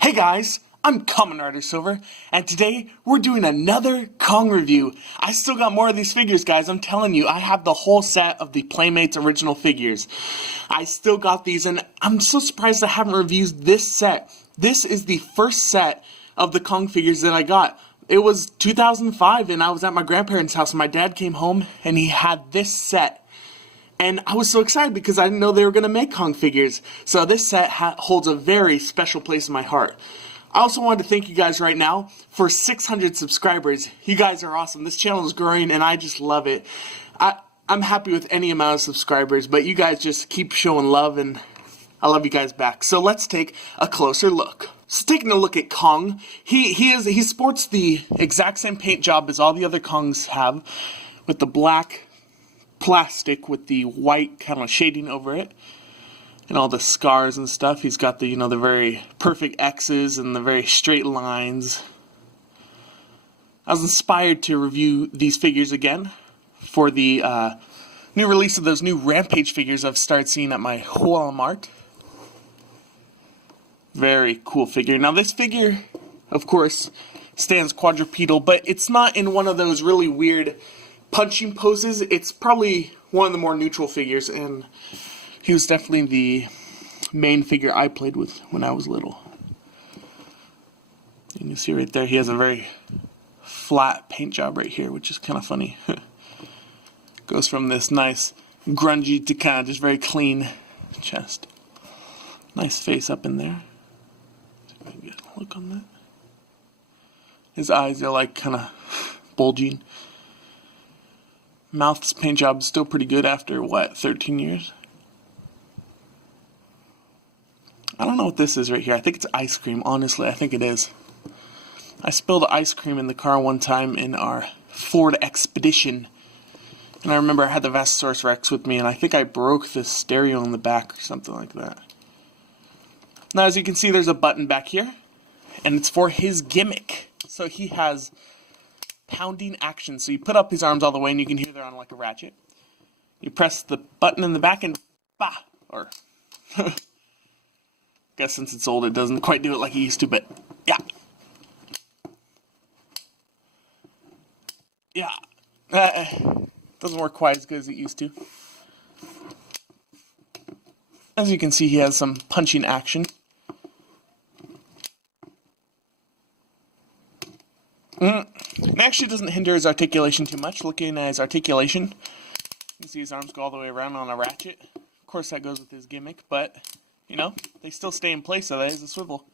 Hey guys, I'm Common Rider Silver, and today we're doing another Kong review. I still got more of these figures, guys. I'm telling you, I have the whole set of the Playmates original figures. I still got these, and I'm so surprised I haven't reviewed this set. This is the first set of the Kong figures that I got. It was 2005, and I was at my grandparents' house, and my dad came home, and he had this set. And I was so excited because I didn't know they were going to make Kong figures. So this set holds a very special place in my heart. I also wanted to thank you guys right now for 600 subscribers. You guys are awesome. This channel is growing and I just love it. I'm happy with any amount of subscribers, but you guys just keep showing love and I love you guys back. So let's take a closer look. So taking a look at Kong, he sports the exact same paint job as all the other Kongs have, with the black plastic with the white kind of shading over it and all the scars and stuff. He's got the, the very perfect X's and the very straight lines. I was inspired to review these figures again for the new release of those new Rampage figures I've started seeing at my Walmart. Very cool figure. Now this figure, of course, stands quadrupedal, but it's not in one of those really weird punching poses. It's probably one of the more neutral figures, and he was definitely the main figure I played with when I was little. And you see right there, he has a very flat paint job right here, which is kind of funny. Goes from this nice grungy to kind of just very clean chest. Nice face up in there. See if I can get a look on that. His eyes are like kind of bulging. Mouth's paint job is still pretty good after, what, 13 years? I don't know what this is right here. I think it's ice cream, honestly. I think it is. I spilled ice cream in the car one time in our Ford Expedition. And I remember I had the Ventasaurus Rex with me, and I think I broke the stereo in the back or something like that. Now, as you can see, there's a button back here, and it's for his gimmick. So he has pounding action. So you put up his arms all the way and you can hear they're on like a ratchet. You press the button in the back and bah! Or I guess since it's old it doesn't quite do it like it used to, but yeah. Yeah. Doesn't work quite as good as it used to. As you can see, he has some punching action. It actually doesn't hinder his articulation too much. Looking at his articulation, you can see his arms go all the way around on a ratchet. Of course, that goes with his gimmick, but, they still stay in place, so that is a swivel.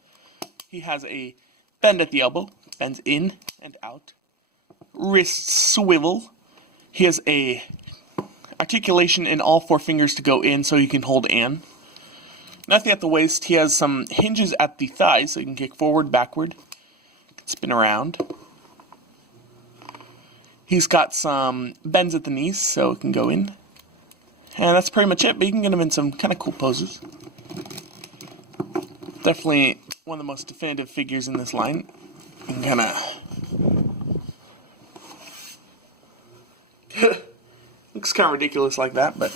He has a bend at the elbow, bends in and out. Wrist swivel. He has a articulation in all four fingers to go in, so he can hold in. Nothing at the waist. He has some hinges at the thighs, so he can kick forward, backward, spin around. He's got some bends at the knees, so it can go in. And that's pretty much it, but you can get him in some kind of cool poses. Definitely one of the most definitive figures in this line. You can kind of looks kind of ridiculous like that, but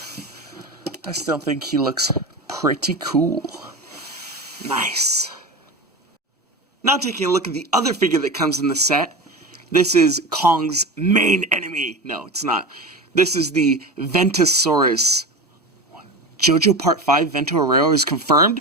I still think he looks pretty cool. Nice. Now taking a look at the other figure that comes in the set. This is Kong's main enemy. No, it's not. This is the Ventasaurus. JoJo Part 5 Ventasaurus is confirmed?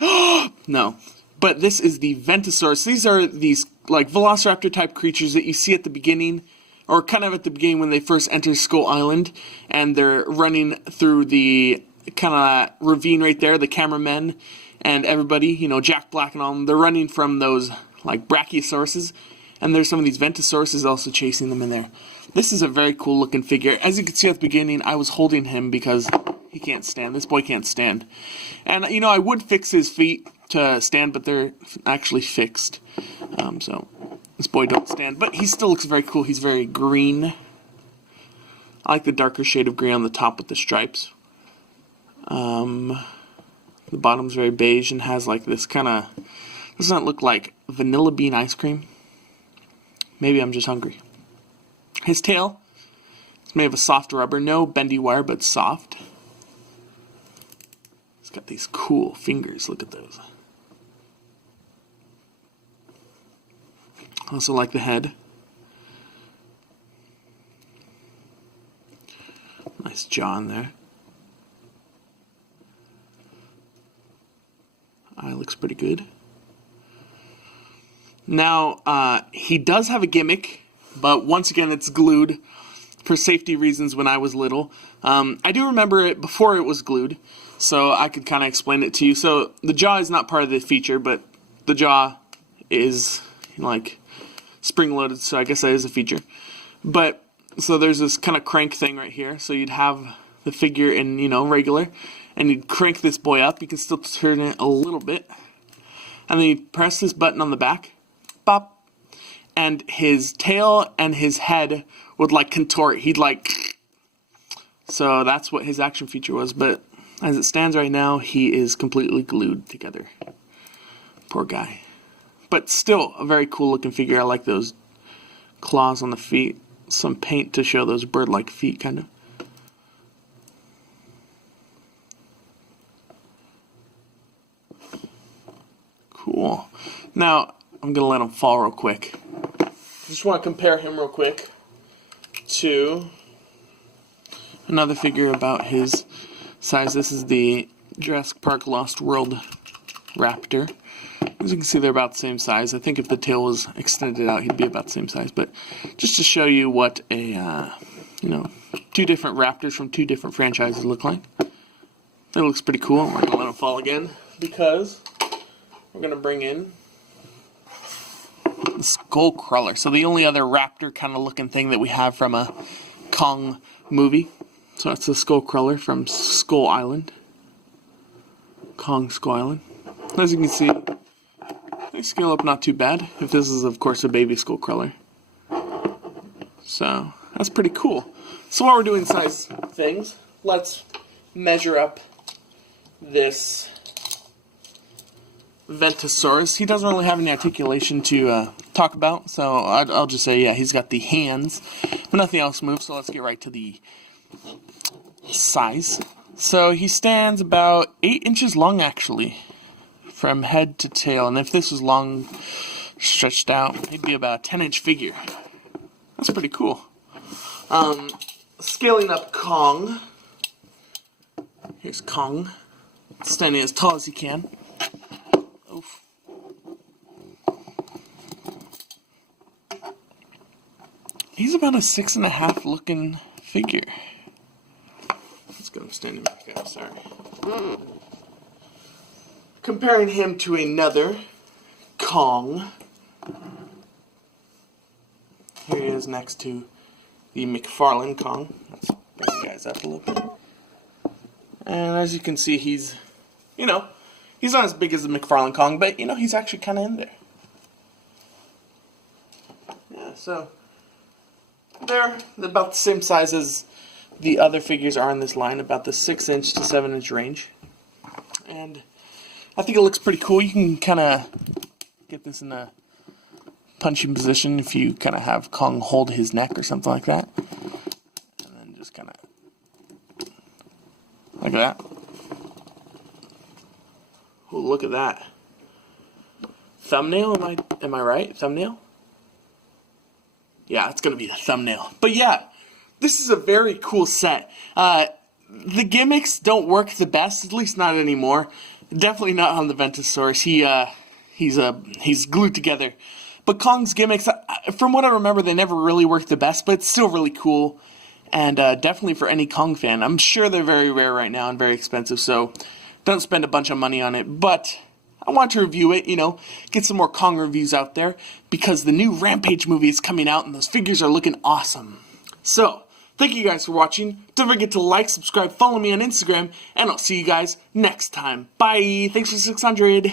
No. But this is the Ventasaurus. These are these like Velociraptor type creatures that you see at the beginning, or kind of at the beginning when they first enter Skull Island, and they're running through the kind of ravine right there, the cameramen and everybody, Jack Black and all them, they're running from those like Brachiosauruses. And there's some of these Ventasauruses also chasing them in there. This is a very cool looking figure. As you can see at the beginning, I was holding him because he can't stand. This boy can't stand. And, I would fix his feet to stand, but they're actually fixed. So this boy don't stand. But he still looks very cool. He's very green. I like the darker shade of green on the top with the stripes. The bottom's very beige and has like this kind of, doesn't that look like vanilla bean ice cream? Maybe I'm just hungry. His tail is made of a soft rubber. No bendy wire, but soft. He's got these cool fingers. Look at those. Also like the head. Nice jaw in there. Eye looks pretty good. Now, he does have a gimmick, but once again it's glued for safety reasons when I was little. I do remember it before it was glued, so I could kind of explain it to you. So the jaw is not part of the feature, but the jaw is like spring-loaded, so I guess that is a feature. But, so there's this kind of crank thing right here, so you'd have the figure in, you know, regular, and you'd crank this boy up. You can still turn it a little bit, and then you press this button on the back, bop, and his tail and his head would like contort. He'd like, so that's what his action feature was, but as it stands right now, he is completely glued together. Poor guy. But still a very cool looking figure. I like those claws on the feet. Some paint to show those bird-like feet, kind of. Cool. Now, I'm going to let him fall real quick. Just want to compare him real quick to another figure about his size. This is the Jurassic Park Lost World Raptor. As you can see, they're about the same size. I think if the tail was extended out, he'd be about the same size. But just to show you what a, you know, two different Raptors from two different franchises look like. That looks pretty cool. We're going to let him fall again because we're going to bring in the Skull Crawler. So the only other Raptor kind of looking thing that we have from a Kong movie. So that's the Skull Crawler from Skull Island. Kong Skull Island. As you can see, they scale up not too bad, if this is of course a baby skull crawler. So that's pretty cool. So while we're doing size things, let's measure up this Ventasaurus. He doesn't really have any articulation to talk about, so I'll just say, yeah, he's got the hands, but nothing else moves, so let's get right to the size. So he stands about 8 inches long, actually, from head to tail, and if this was long stretched out, he'd be about a 10-inch figure. That's pretty cool. Scaling up Kong. Here's Kong, standing as tall as he can. Oof. He's about a 6.5 looking figure. Let's get him standing back up, sorry. Comparing him to another Kong. Here he is next to the McFarlane Kong. Let's bring you guys up a little bit. And as you can see, he's, you know, he's not as big as the McFarlane Kong, but, you know, he's actually kind of in there. Yeah, so they're about the same size as the other figures are in this line, about the 6-inch to 7-inch range. And I think it looks pretty cool. You can kind of get this in a punching position if you kind of have Kong hold his neck or something like that. And then just kind of like that. Oh, look at that. Thumbnail, am I right? Thumbnail? Yeah, it's going to be the thumbnail. But yeah, this is a very cool set. The gimmicks don't work the best, at least not anymore. Definitely not on the Ventasaurus. He's glued together. But Kong's gimmicks, from what I remember, they never really worked the best, but it's still really cool. And definitely for any Kong fan. I'm sure they're very rare right now and very expensive, so don't spend a bunch of money on it. But I want to review it, you know, get some more Kong reviews out there, because the new Rampage movie is coming out and those figures are looking awesome. So, thank you guys for watching. Don't forget to like, subscribe, follow me on Instagram, and I'll see you guys next time. Bye! Thanks for 600!